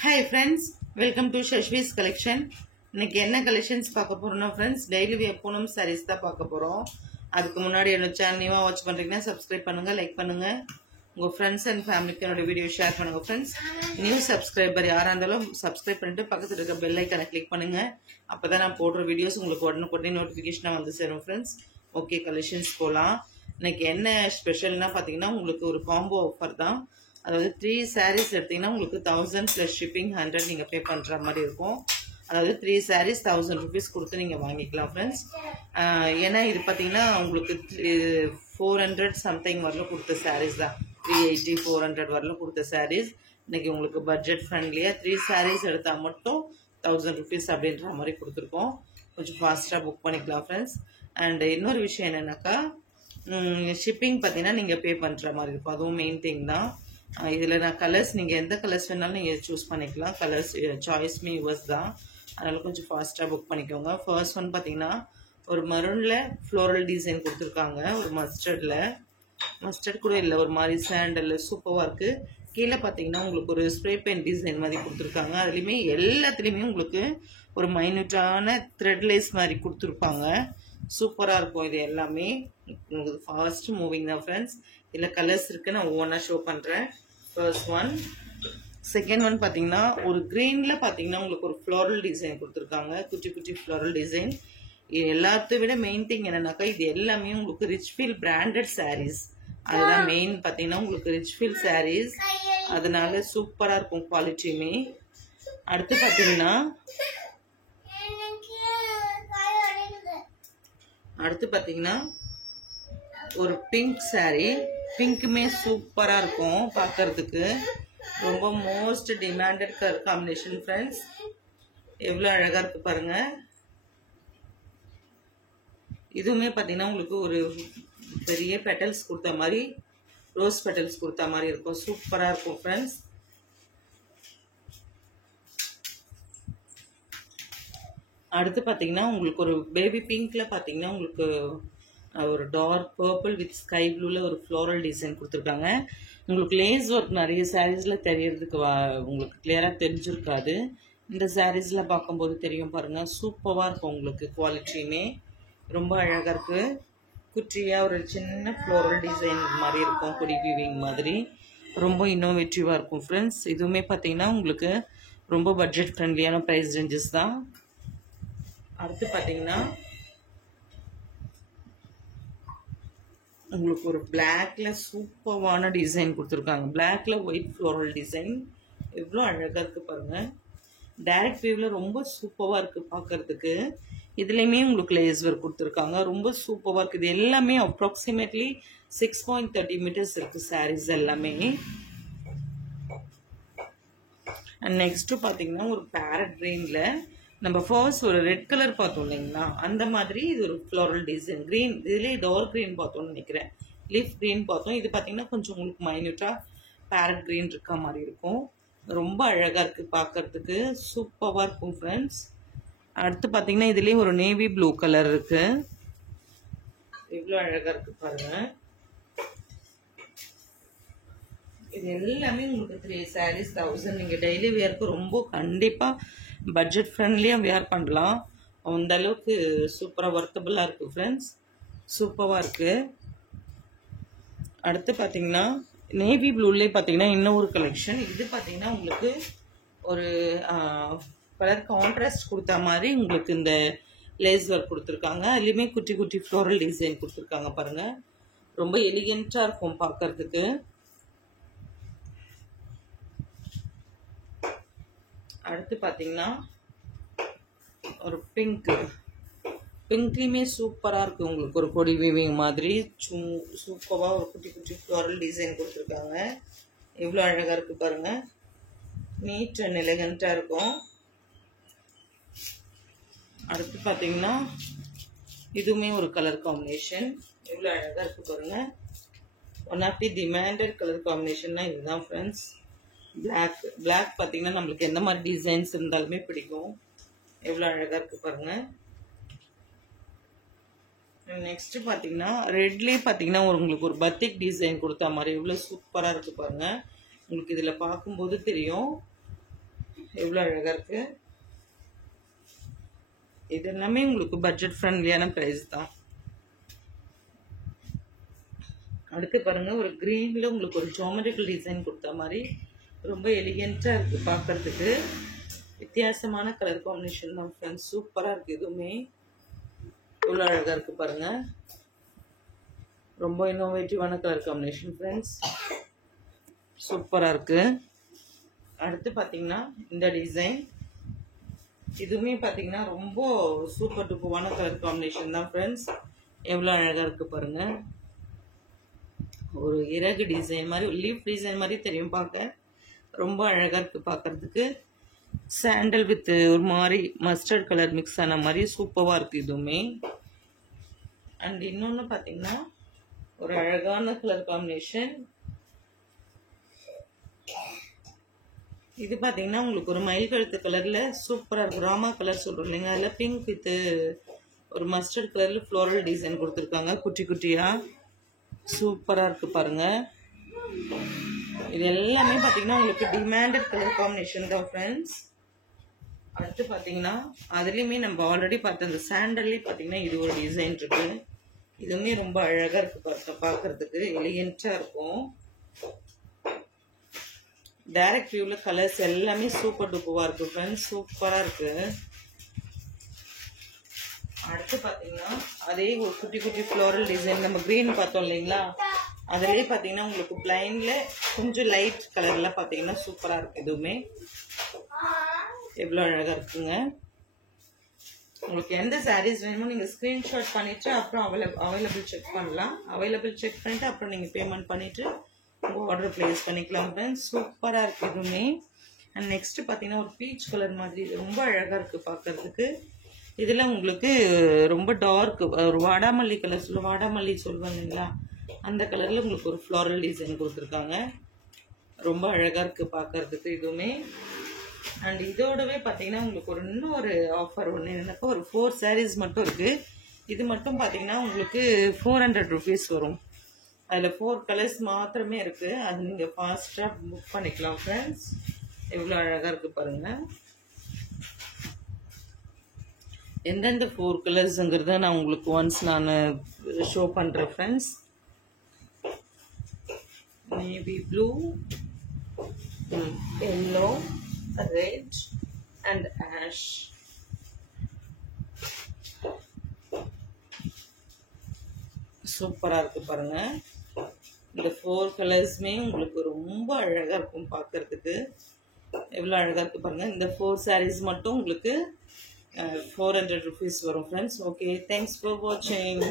Hi friends, welcome to Shashvi's collection. இன்னைக்கு என்ன கலெக்ஷன்ஸ் பார்க்க போறோம்னா friends daily wear Poonam saris தான் பார்க்க போறோம். அதுக்கு முன்னாடி என்னோட சேனல் நீவா வாட்ச் பண்றீங்கன்னா சப்ஸ்கிரைப் பண்ணுங்க, லைக் பண்ணுங்க, உங்க ஃப்ரெண்ட்ஸ் அண்ட் ஃபேமிலிக்கு என்னோட வீடியோ ஷேர் பண்ணுங்க ஃப்ரெண்ட்ஸ். நியூ சப்ஸ்கிரைபர் யாரா இருந்தாலும் சப்ஸ்கிரைப் பண்ணிட்டு பக்கத்துல இருக்க பெல் ஐகானை கிளிக் பண்ணுங்க. அப்பதான் நான் போடுற வீடியோஸ் உங்களுக்கு உடனுக்குடனே நோட்டிபிகேஷனா வந்து சேரும் ஃப்ரெண்ட்ஸ். ஓகே, கலெக்ஷன்ஸ் போலாம். இன்னைக்கு என்ன ஸ்பெஷல்னா பாத்தீங்கன்னா உங்களுக்கு ஒரு காம்போ ஆஃபர் தான். அதாவது 3 sarees எடுத்தீங்கன்னா உங்களுக்கு 1000 plus shipping 100 நீங்க பே பண்ற மாதிரி இருக்கும். அதாவது 3 sarees 1000 rupees கொடுத்து நீங்க வாங்கிக்கலாம் ஃப்ரெண்ட்ஸ். ஏன்னா இது பாத்தீங்கன்னா உங்களுக்கு 400 சம்திங் வரல கொடுத்த sarees தான். 380 400 வரல கொடுத்த sarees. இன்னைக்கு உங்களுக்கு பட்ஜெட் ஃப்ரெண்ட்லியா 3 sarees எடுத்தா மட்டும் 1000 rupees அப்படின்ற மாதிரி கொடுத்துருக்கோம். கொஞ்சம் ஃபாஸ்டா புக் பண்ணிக்கலாம் ஃப்ரெண்ட்ஸ். அண்ட் இன்னொரு விஷயம் என்னன்னாக்கா ஷிப்பிங் பார்த்தீங்கன்னா நீங்க பே பண்ற மாதிரி இருக்கும். அதுவும் மெயின் திங் தான். இதுல நான் கலர்ஸ் நீங்க எந்த கலர்ஸ் வேணாலும் நீங்க சூஸ் பண்ணிக்கலாம். கலர்ஸ் சாய்ஸ் மீ யுவர்ஸ் தான். அதனால கொஞ்சம் ஃபாஸ்டா புக் பண்ணிக்கோங்க. ஃபர்ஸ்ட் ஒன் பாத்தீங்கன்னா ஒரு மரூன்ல ஃப்ளோரல் டிசைன் கொடுத்துருக்காங்க. ஒரு மஸ்டர்ட் கூட இல்லை, ஒரு மாதிரி சாண்டல் சூப்பரா இருக்கு. கீழே பாத்தீங்கன்னா உங்களுக்கு ஒரு ஸ்ப்ரே பெயிண்ட் டிசைன் மாதிரி கொடுத்துருக்காங்க. அதுலயுமே எல்லாத்துலயுமே உங்களுக்கு ஒரு மைன்யூட்டான த்ரெட் லேஸ் மாதிரி கொடுத்துருப்பாங்க. சூப்பரா இருக்கும். இது எல்லாமே உங்களுக்கு ஃபாஸ்ட் மூவிங் தான் ஃப்ரெண்ட்ஸ். இதுல கலர்ஸ் இருக்கு, நான் ஒவ்வொன்றா ஷோ பண்றேன். First one. செகண்ட் ஒன் பாத்தீங்கன்னா ஒரு கிரீன்ல பாத்தீங்கன்னா உங்களுக்கு ஒரு ஃப்ளோரல் டிசைன் கொடுத்துருக்காங்க. குட்டி குட்டி ஃப்ளோரல் டிசைன். இது எல்லாத்தை விட மெயின் திங் என்னன்னாக்கா இது எல்லாமே உங்களுக்கு ரிச் ஃபீல் பிராண்டட் சாரீஸ். அதுதான் மெயின். பாத்தீங்கன்னா உங்களுக்கு ரிச் ஃபீல் சாரீஸ், அதனால சூப்பரா இருக்கும் குவாலிட்டியுமே. அடுத்து பாத்தீங்கன்னா ஒரு பிங்க் சாரி. பிங்க்குமே சூப்பரா இருக்கும் பார்க்கறதுக்கு. ரொம்ப most demanded colour combination friends. எவ்வளவு அழகா இருக்கு பாருங்க. இதுவுமே பாத்தீங்கன்னா உங்களுக்கு ஒரு பெரிய பெட்டல்ஸ் கொடுத்த மாதிரி, ரோஸ் பெட்டல்ஸ் கொடுத்த மாதிரி இருக்கும். சூப்பரா இருக்கும் ஃப்ரெண்ட்ஸ். அடுத்து பாத்தீங்கன்னா உங்களுக்கு ஒரு பேபி பிங்க்ல பாத்தீங்கன்னா உங்களுக்கு ஒரு டார்க் பர்பிள் வித் ஸ்கை ப்ளூல ஒரு ஃப்ளோரல் டிசைன் கொடுத்துருக்காங்க. உங்களுக்கு லேஸ் ஒர்க் நிறைய சாரீஸ்ல தெரியறதுக்கு உங்களுக்கு கிளியரா தெரிஞ்சிருக்காது. இந்த சாரீஸ்ல பார்க்கும்போது தெரியும் பாருங்க. சூப்பரா இருக்கும். உங்களுக்கு குவாலிட்டியுமே ரொம்ப அழகா இருக்கு. குட்டியா ஒரு சின்ன ஃப்ளோரல் டிசைன் மாதிரி இருக்கும், கொடி வீவிங் மாதிரி. ரொம்ப இன்னோவேட்டிவா இருக்கும் ஃப்ரெண்ட்ஸ். இதுவுமே பாத்தீங்கன்னா உங்களுக்கு ரொம்ப பட்ஜெட் ஃப்ரெண்ட்லியான பிரைஸ் ரேஞ்சஸ் தான். அடுத்து பாத்தீங்கன்னா உங்களுக்கு ஒரு பிளாக்ல சூப்பரான டிசைன் கொடுத்துருக்காங்க. பிளாக்ல ஒயிட் ஃப்ளோரல் டிசைன் எவ்வளோ அழகா இருக்கு பாருங்க. டைரக்ட் வியூல ரொம்ப சூப்பரா இருக்கு பார்க்கறதுக்கு. இதுலயுமே உங்களுக்கு லேஸ் ஒர்க் கொடுத்துருக்காங்க. ரொம்ப சூப்பரா இருக்கு. இது எல்லாமே அப்ராக்சிமேட்லி 6.30 மீட்டர்ஸ் இருக்கு சாரீஸ் எல்லாமே. அண்ட் நெக்ஸ்ட் பாத்தீங்கன்னா ஒரு பேரட் கிரீன்ல நம்ம ஃபர்ஸ்ட் ஒரு ரெட் கலர் பார்த்தோம் இல்லைங்களா, அந்த மாதிரி இது ஒரு ஃப்ளோரல் டிசைன். கிரீன் இதுலேயே டார்க் கிரீன் பார்த்தோம்னு நினைக்கிறேன். லீஃப் கிரீன் பார்த்தோம். இது பார்த்தீங்கன்னா கொஞ்சம் உங்களுக்கு மைன்யூட்டா பேரட் கிரீன் இருக்க மாதிரி இருக்கும். ரொம்ப அழகா இருக்கு பார்க்கறதுக்கு. சூப்பரா இருக்கும் ஃப்ரெண்ட்ஸ். அடுத்து பார்த்தீங்கன்னா இதுலேயே ஒரு நேவி ப்ளூ கலர் இருக்கு. எவ்வளோ அழகா இருக்கு பாருங்க. இது எல்லாமே உங்களுக்கு 3 sarees 1000. நீங்க டெய்லி வியருக்கு ரொம்ப கண்டிப்பா பட்ஜெட் ஃப்ரெண்ட்லியா வியர் பண்ணலாம். அந்த அளவுக்கு சூப்பரா ஒர்த்தபிளா இருக்கு ஃப்ரெண்ட்ஸ். சூப்பரா இருக்கு. அடுத்து பாத்தீங்கன்னா நேவி ப்ளூலே பாத்தீங்கன்னா இன்னொரு கலெக்ஷன். இது பாத்தீங்கன்னா உங்களுக்கு ஒரு கலர் கான்ட்ராஸ்ட் கொடுத்த மாதிரி உங்களுக்கு இந்த லேஸ் ஒர்க் கொடுத்துருக்காங்க. அதுலயுமே குட்டி குட்டி ஃப்ளோரல் டிசைன் கொடுத்துருக்காங்க பாருங்க. ரொம்ப எலிகென்ட்டா இருக்கும் பார்க்கறதுக்கு. அடுத்து பாத்தீங்கன்னா ஒரு பிங்க்லயுமே சூப்பரா இருக்கு. உங்களுக்கு ஒரு கொடி வீவிங் மாதிரி சூப்பரா ஒரு குட்டி குட்டி ஃப்ளோரல் டிசைன் கொடுத்துருக்காங்க. எவ்வளவு அழகா இருக்கு பாருங்க. நீட் அண்ட் எலிகென்ட்டா இருக்கும். அடுத்து பாத்தீங்கன்னா இதுவுமே ஒரு கலர் காம்பினேஷன். எவ்வளவு அழகா இருக்கு பாருங்க. One of the demanded colour காம்பினேஷன்னா இதுதான் ஃப்ரெண்ட்ஸ். பிளாக் பாத்தீங்கன்னா நம்மளுக்கு எந்த மாதிரி டிசைன்ஸ் இருந்தாலுமே பிடிக்கும். எவ்வளவு அழகா இருக்கு பாருங்க. நெக்ஸ்ட் பாத்தீங்கன்னா ரெட்லயே பாத்தீங்கன்னா உங்களுக்கு ஒரு பத்திக் டிசைன் கொடுத்த மாதிரி எவ்வளவு சூப்பரா இருக்கு பாருங்க. உங்களுக்கு இதுல பார்க்கும்போது தெரியும். எவ்வளோ அழகாக இருக்குது. இது எல்லாமே உங்களுக்கு பட்ஜெட் ஃப்ரெண்ட்லியான ப்ரைஸ் தான். அடுத்து பாருங்கள், ஒரு க்ரீனில் உங்களுக்கு ஒரு ஜியோமெட்ரிக்கல் டிசைன் கொடுத்த மாதிரி ரொம்ப எலிகெண்ட்டாக இருக்குது பார்க்குறதுக்கு. வித்தியாசமான கலர் காம்பினேஷன் தான் ஃப்ரெண்ட்ஸ். சூப்பராக இருக்குது. இதுவுமே எவ்வளோ அழகாக இருக்குது பாருங்கள். ரொம்ப இன்னோவேட்டிவான கலர் காம்பினேஷன் ஃப்ரெண்ட்ஸ். சூப்பராக இருக்குது. அடுத்து பார்த்தீங்கன்னா இந்த டிசைன், இதுவுமே பார்த்தீங்கன்னா ரொம்ப சூப்பர் டூப்பரான கலர் காம்பினேஷன் தான் ஃப்ரெண்ட்ஸ். எவ்வளோ அழகாக இருக்குது பாருங்கள். ஒரு இறகு டிசைன் மாதிரி, லீஃப் டிசைன் மாதிரி தெரியும் பார்க்க. ரொம்ப அழகாக இருக்குது பார்க்குறதுக்கு. சாண்டல் வித் ஒரு மாதிரி மஸ்டர்ட் கலர் மிக்ஸ் ஆன மாதிரி சூப்பராக இருக்குது இதுவுமே. அண்ட் இன்னொன்று பார்த்தீங்கன்னா ஒரு அழகான கலர் காம்பினேஷன். இது பார்த்தீங்கன்னா உங்களுக்கு ஒரு மயில் கழுத்து கலரில் சூப்பராக இருக்குது. ராமா கலர் சொல்கிறோம் இல்லைங்க, அதில் பிங்க் வித்து ஒரு மஸ்டர்ட் கலரில் ஃப்ளோரல் டிசைன் கொடுத்துருக்காங்க குட்டி குட்டியாக. சூப்பராக இருக்குது பாருங்கள். இது எல்லாமே பார்த்தீங்கன்னா உங்களுக்கு டிமாண்டட் கலர் காம்பினேஷன் தான் ஃப்ரெண்ட்ஸ். அடுத்து பார்த்தீங்கன்னா அதுலேயுமே நம்ம ஆல்ரெடி பார்த்த அந்த சாண்டல்லே பார்த்தீங்கன்னா இது ஒரு டிசைன் இருக்குது. இதுவுமே ரொம்ப அழகாக இருக்குது பார்க்குறதுக்கு. எலிகெண்ட்டாக இருக்கும். டைரக்ட் வியூவில் கலர்ஸ் எல்லாமே சூப்பர் டூப்பராக இருக்குது ஃப்ரெண்ட்ஸ். சூப்பராக இருக்குது. அடுத்து பார்த்தீங்கன்னா அதே ஒரு குட்டி குட்டி ஃப்ளோரல் டிசைன் நம்ம க்ரீன் பார்த்தோம் இல்லைங்களா, அதிலே பார்த்தீங்கன்னா உங்களுக்கு பிளைனில் கொஞ்சம் லைட் கலரில் பார்த்தீங்கன்னா சூப்பராக இருக்குது. இதுவுமே எவ்வளோ அழகாக இருக்குங்க. உங்களுக்கு எந்த சாரீஸ் வேணுமோ நீங்கள் ஸ்க்ரீன்ஷாட் பண்ணிவிட்டு அப்புறம் அவைலபிள் செக் பண்ணலாம். அவைலபிள் செக் பண்ணிவிட்டு அப்புறம் நீங்கள் பேமெண்ட் பண்ணிவிட்டு உங்கள் ஆர்டர் ப்ளேஸ் பண்ணிக்கலாம் ஃப்ரெண்ட்ஸ். சூப்பராக இருக்குது இதுவுமே. அண்ட் நெக்ஸ்ட்டு பார்த்தீங்கன்னா ஒரு பீச் கலர் மாதிரி ரொம்ப அழகாக இருக்குது பார்க்குறதுக்கு. இதில் உங்களுக்கு ரொம்ப டார்க் ஒரு வாடாமல்லி கலர் வாடாமல்லி சொல்லுவாங்க இல்லைங்களா, அந்த கலரில் உங்களுக்கு ஒரு ஃப்ளாரல் டிசைன் கொடுத்துருக்காங்க. ரொம்ப அழகாக இருக்குது பார்க்குறதுக்கு இதுவுமே. அண்ட் இதோடவே பார்த்தீங்கன்னா உங்களுக்கு இன்னொரு ஆஃபர் ஒன்று என்னக்கா, ஒரு 4 sarees மட்டும் இருக்குது. இது மட்டும் பார்த்தீங்கன்னா உங்களுக்கு 400 rupees வரும். அதில் 4 colors மாத்திரமே இருக்குது. அது நீங்கள் ஃபாஸ்ட்டாக புக் பண்ணிக்கலாம் ஃப்ரெண்ட்ஸ். எவ்வளோ அழகாக இருக்குது பாருங்கள். எந்தெந்த 4 கலர்ஸுங்கிறத நான் உங்களுக்கு ஒன்ஸ் நான் ஷோ பண்ணுறேன் friends. Navy blue, yellow, red and ash. சூப்பராக இருக்குது பாருங்கள். இந்த 4 கலர்ஸுமே உங்களுக்கு ரொம்ப அழகாக இருக்கும் பார்க்குறதுக்கு. எவ்வளோ அழகாக இருக்குது பாருங்கள். இந்த 4 sarees மட்டும் உங்களுக்கு 400 rupees வரும் ஃப்ரெண்ட்ஸ். ஓகே, தேங்க்ஸ் ஃபார் வாட்சிங்.